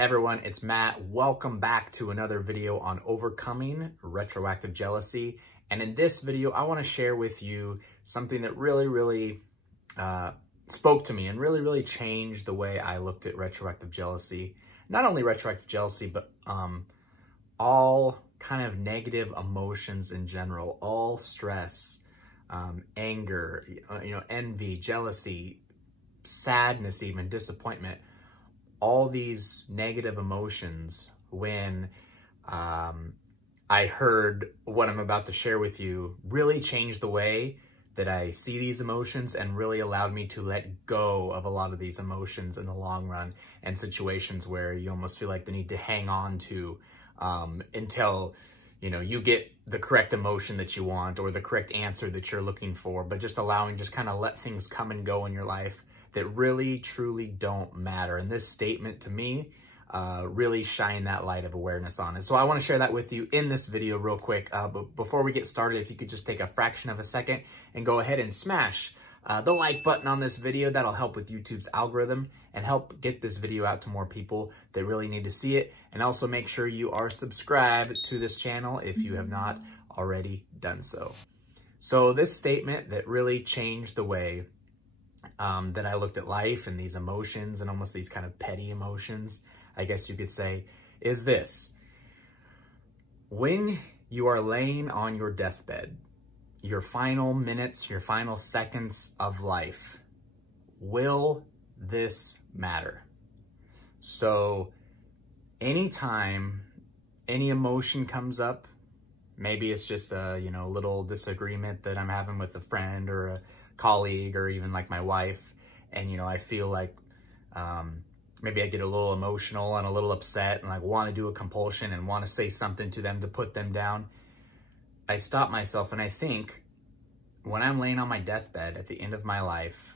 Hey everyone, it's Matt. Welcome back to another video on overcoming retroactive jealousy. And in this video, I want to share with you something that really spoke to me and really changed the way I looked at retroactive jealousy. Not only retroactive jealousy, but all kind of negative emotions in general, all stress, anger, envy, jealousy, sadness, even disappointment. All these negative emotions, when I heard what I'm about to share with you, really changed the way that I see these emotions and really allowed me to let go of a lot of these emotions in the long run, and situations where you almost feel like the need to hang on to until you get the correct emotion that you want or the correct answer that you're looking for, but just kind of let things come and go in your life that really, truly don't matter. And this statement to me really shined that light of awareness on it. So I want to share that with you in this video real quick. But before we get started, if you could just take a fraction of a second and go ahead and smash the like button on this video. That'll help with YouTube's algorithm and help get this video out to more people that really need to see it. And also make sure you are subscribed to this channel if you have not already done so. So this statement that really changed the way that I looked at life and these emotions and almost these kind of petty emotions, I guess you could say, is this: when you are laying on your deathbed, your final minutes, your final seconds of life, will this matter? So anytime any emotion comes up, maybe it's just a little disagreement that I'm having with a friend or a colleague or even like my wife, and I feel like maybe I get a little emotional and a little upset and like want to do a compulsion and want to say something to them to put them down. I stop myself and I think, when I'm laying on my deathbed at the end of my life,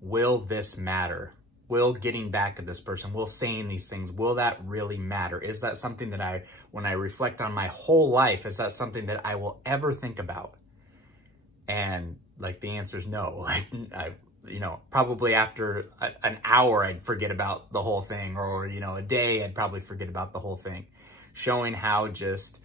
will this matter? Will getting back at this person, will saying these things, will that really matter? Is that something that when I reflect on my whole life, is that something that I will ever think about? And like the answer is no. Probably after an hour, I'd forget about the whole thing, or, a day, I'd probably forget about the whole thing, showing how just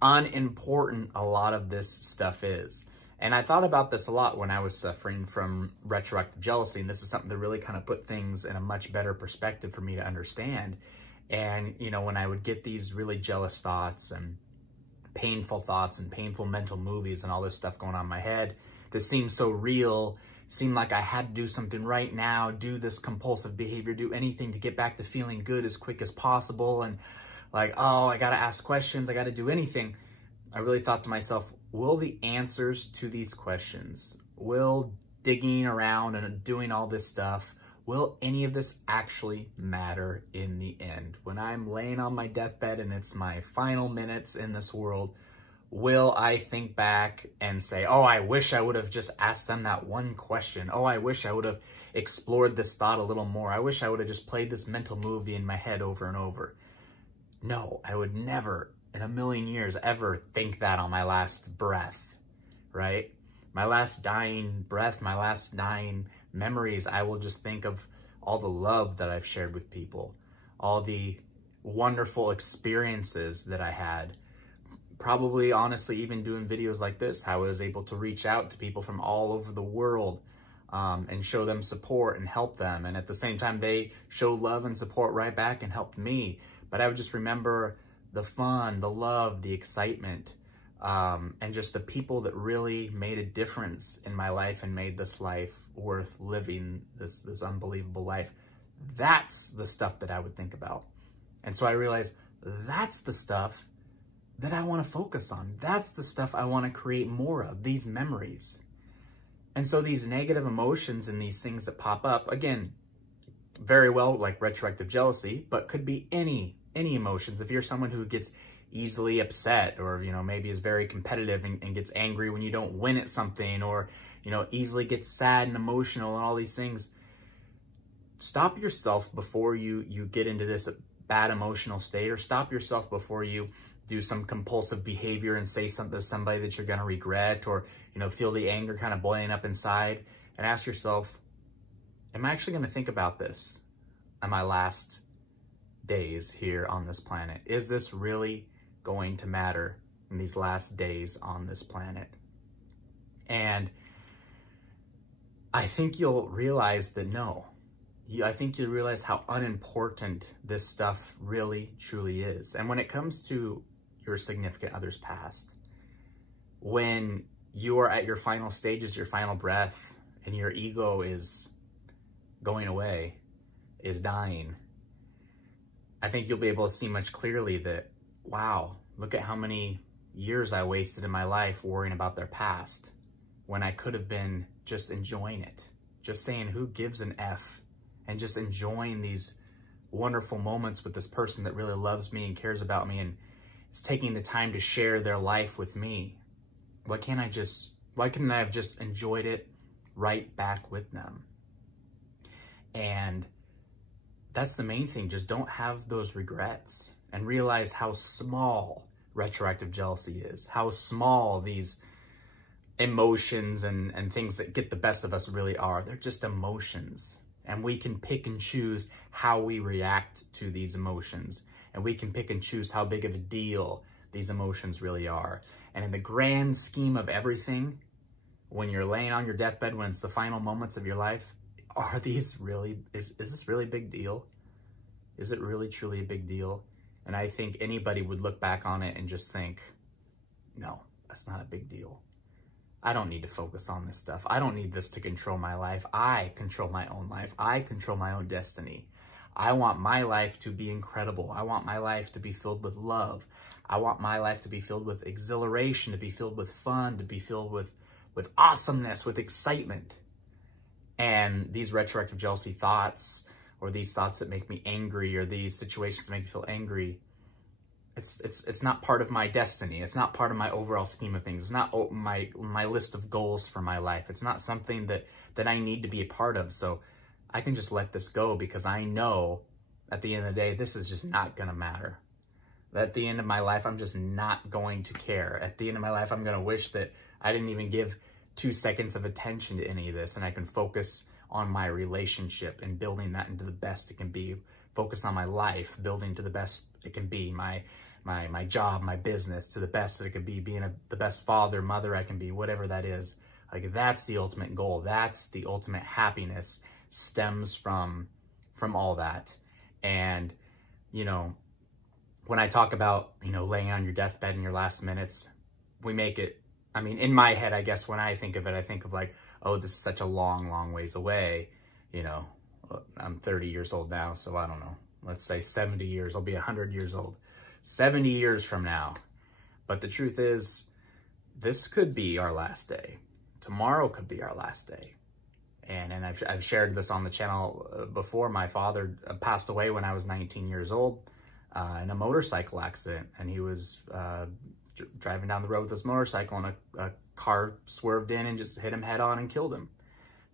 unimportant a lot of this stuff is. And I thought about this a lot when I was suffering from retroactive jealousy. And this is something that really kind of put things in a much better perspective for me to understand. And, when I would get these really jealous thoughts and painful thoughts and painful mental movies and all this stuff going on in my head that seemed so real, seemed like I had to do something right now, do this compulsive behavior, do anything to get back to feeling good as quick as possible. And like, oh, I got to ask questions, I got to do anything. I really thought to myself, will the answers to these questions, will digging around and doing all this stuff, will any of this actually matter in the end? When I'm laying on my deathbed and it's my final minutes in this world, will I think back and say, oh, I wish I would have just asked them that one question. Oh, I wish I would have explored this thought a little more. I wish I would have just played this mental movie in my head over and over. No, I would never in a million years ever think that on my last breath, right? My last dying breath, my last dying memories, I will just think of all the love that I've shared with people, all the wonderful experiences that I had. Probably, honestly, even doing videos like this, how I was able to reach out to people from all over the world and show them support and help them. And at the same time, they showed love and support right back and helped me. But I would just remember the fun, the love, the excitement, and just the people that really made a difference in my life and made this life worth living, this unbelievable life. That's the stuff that I would think about. And so I realized that's the stuff that I want to focus on. That's the stuff I want to create more of, these memories. And so these negative emotions and these things that pop up, again, very well like retroactive jealousy, but could be any emotions. If you're someone who gets easily upset, or maybe is very competitive and gets angry when you don't win at something, or easily gets sad and emotional and all these things, stop yourself before you get into this bad emotional state, or stop yourself before you do some compulsive behavior and say something to somebody that you're going to regret, or feel the anger kind of boiling up inside, and ask yourself, am I actually going to think about this on my last days here on this planet? Is this really going to matter in these last days on this planet? And I think you'll realize that no. I think you'll realize how unimportant this stuff really, truly is. And when it comes to your significant other's past, when you are at your final stages, your final breath, and your ego is going away, is dying, I think you'll be able to see much clearly that, wow, look at how many years I wasted in my life worrying about their past when I could have been just enjoying it, just saying who gives an F, and just enjoying these wonderful moments with this person that really loves me and cares about me and is taking the time to share their life with me. Why couldn't I have just enjoyed it right back with them? And that's the main thing. Just don't have those regrets and realize how small retroactive jealousy is, how small these emotions and things that get the best of us really are. They're just emotions. And we can pick and choose how we react to these emotions. And we can pick and choose how big of a deal these emotions really are. And in the grand scheme of everything, when you're laying on your deathbed, when it's the final moments of your life, are these really, is this really a big deal? Is it really truly a big deal? And I think anybody would look back on it and just think, no, that's not a big deal. I don't need to focus on this stuff. I don't need this to control my life. I control my own life. I control my own destiny. I want my life to be incredible. I want my life to be filled with love. I want my life to be filled with exhilaration, to be filled with fun, to be filled with awesomeness, with excitement. And these retroactive jealousy thoughts, or these thoughts that make me angry, or these situations that make me feel angry, it's not part of my destiny. It's not part of my overall scheme of things. It's not my list of goals for my life. It's not something that I need to be a part of. So I can just let this go, because I know at the end of the day, this is just not going to matter. At the end of my life, I'm just not going to care. At the end of my life, I'm going to wish that I didn't even give 2 seconds of attention to any of this, and I can focus on my relationship and building that into the best it can be. Focus on my life, building to the best it can be. My job, my business, to the best that it could be, being the best father, mother I can be, whatever that is. Like, that's the ultimate goal. That's the ultimate happiness, stems from all that. And, you know, when I talk about, you know, laying on your deathbed in your last minutes, we make it, I mean, in my head, I guess when I think of it, I think of like, oh, this is such a long, long ways away. You know, I'm 30 years old now, so I don't know. Let's say 70 years, I'll be 100 years old. 70 years from now. But the truth is, this could be our last day. Tomorrow could be our last day. And I've shared this on the channel before. My father passed away when I was 19 years old in a motorcycle accident. And he was driving down the road with his motorcycle, and a car swerved in and just hit him head on and killed him.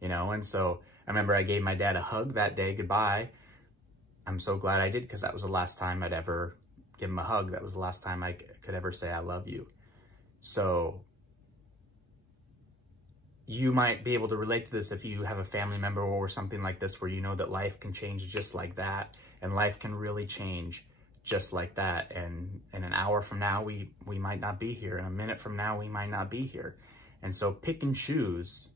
You know, and so I remember I gave my dad a hug that day, goodbye. I'm so glad I did, because that was the last time I'd ever give him a hug. That was the last time I could ever say I love you. So you might be able to relate to this if you have a family member or something like this, where you know that life can change just like that, and life can really change just like that. And in an hour from now, we might not be here. In a minute from now, we might not be here. And so pick and choose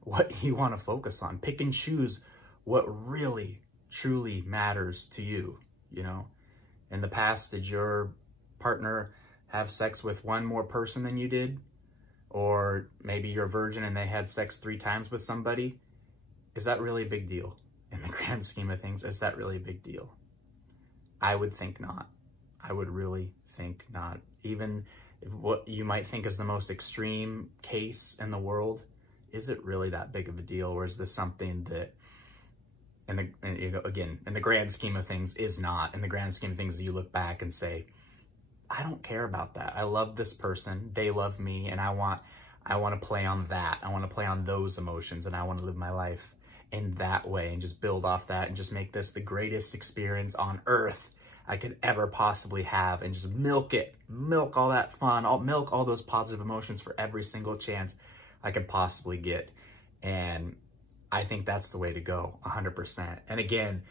what you want to focus on. Pick and choose what really, truly matters to you, you know. In the past, did your partner have sex with one more person than you did? Or maybe you're a virgin and they had sex 3 times with somebody? Is that really a big deal? In the grand scheme of things, is that really a big deal? I would think not. I would really think not. Even what you might think is the most extreme case in the world, is it really that big of a deal? Or is this something that, again, in the grand scheme of things, is not? In the grand scheme of things, you look back and say, I don't care about that. I love this person. They love me. And I want to play on that. I want to play on those emotions. And I want to live my life in that way and just build off that and just make this the greatest experience on earth I could ever possibly have, and just milk it, milk all that fun, milk all those positive emotions for every single chance I could possibly get. And I think that's the way to go, 100%. And again,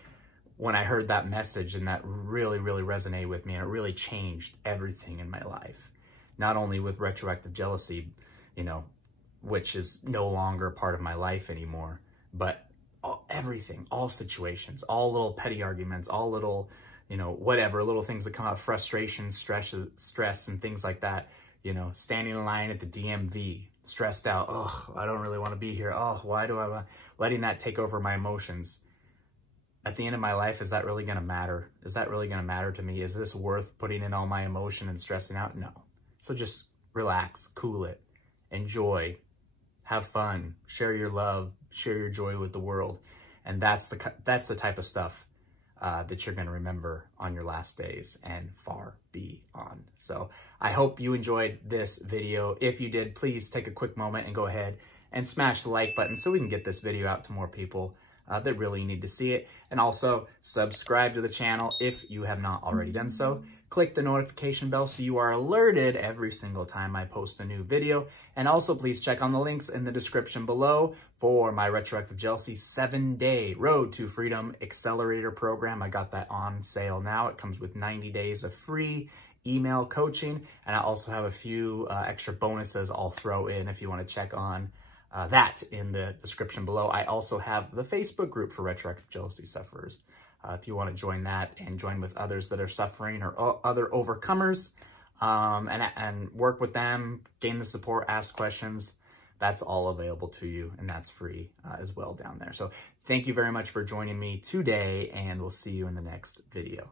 when I heard that message, and that really, really resonated with me, and it really changed everything in my life. Not only with retroactive jealousy, you know, which is no longer part of my life anymore, but everything, all situations, all little petty arguments, all little, you know, whatever, little things that come out, frustration, stress, and things like that. You know, standing in line at the DMV, stressed out. Oh, I don't really want to be here. Oh, why do I, letting that take over my emotions. At the end of my life, is that really going to matter? Is that really going to matter to me? Is this worth putting in all my emotion and stressing out? No. So just relax, cool it, enjoy, have fun, share your love, share your joy with the world. And that's the type of stuff that you're going to remember on your last days and far beyond. So I hope you enjoyed this video. If you did, please take a quick moment and go ahead and smash the like button so we can get this video out to more people that really need to see it. And also subscribe to the channel if you have not already done so. Click the notification bell so you are alerted every single time I post a new video. And also please check on the links in the description below for my Retroactive Jealousy 7-day Road to Freedom Accelerator program. I got that on sale now. It comes with 90 days of free email coaching. And I also have a few extra bonuses I'll throw in if you want to check on that in the description below. I also have the Facebook group for retroactive jealousy sufferers. If you want to join that and join with others that are suffering or other overcomers, and work with them, gain the support, ask questions, that's all available to you, and that's free as well down there. So thank you very much for joining me today, and we'll see you in the next video.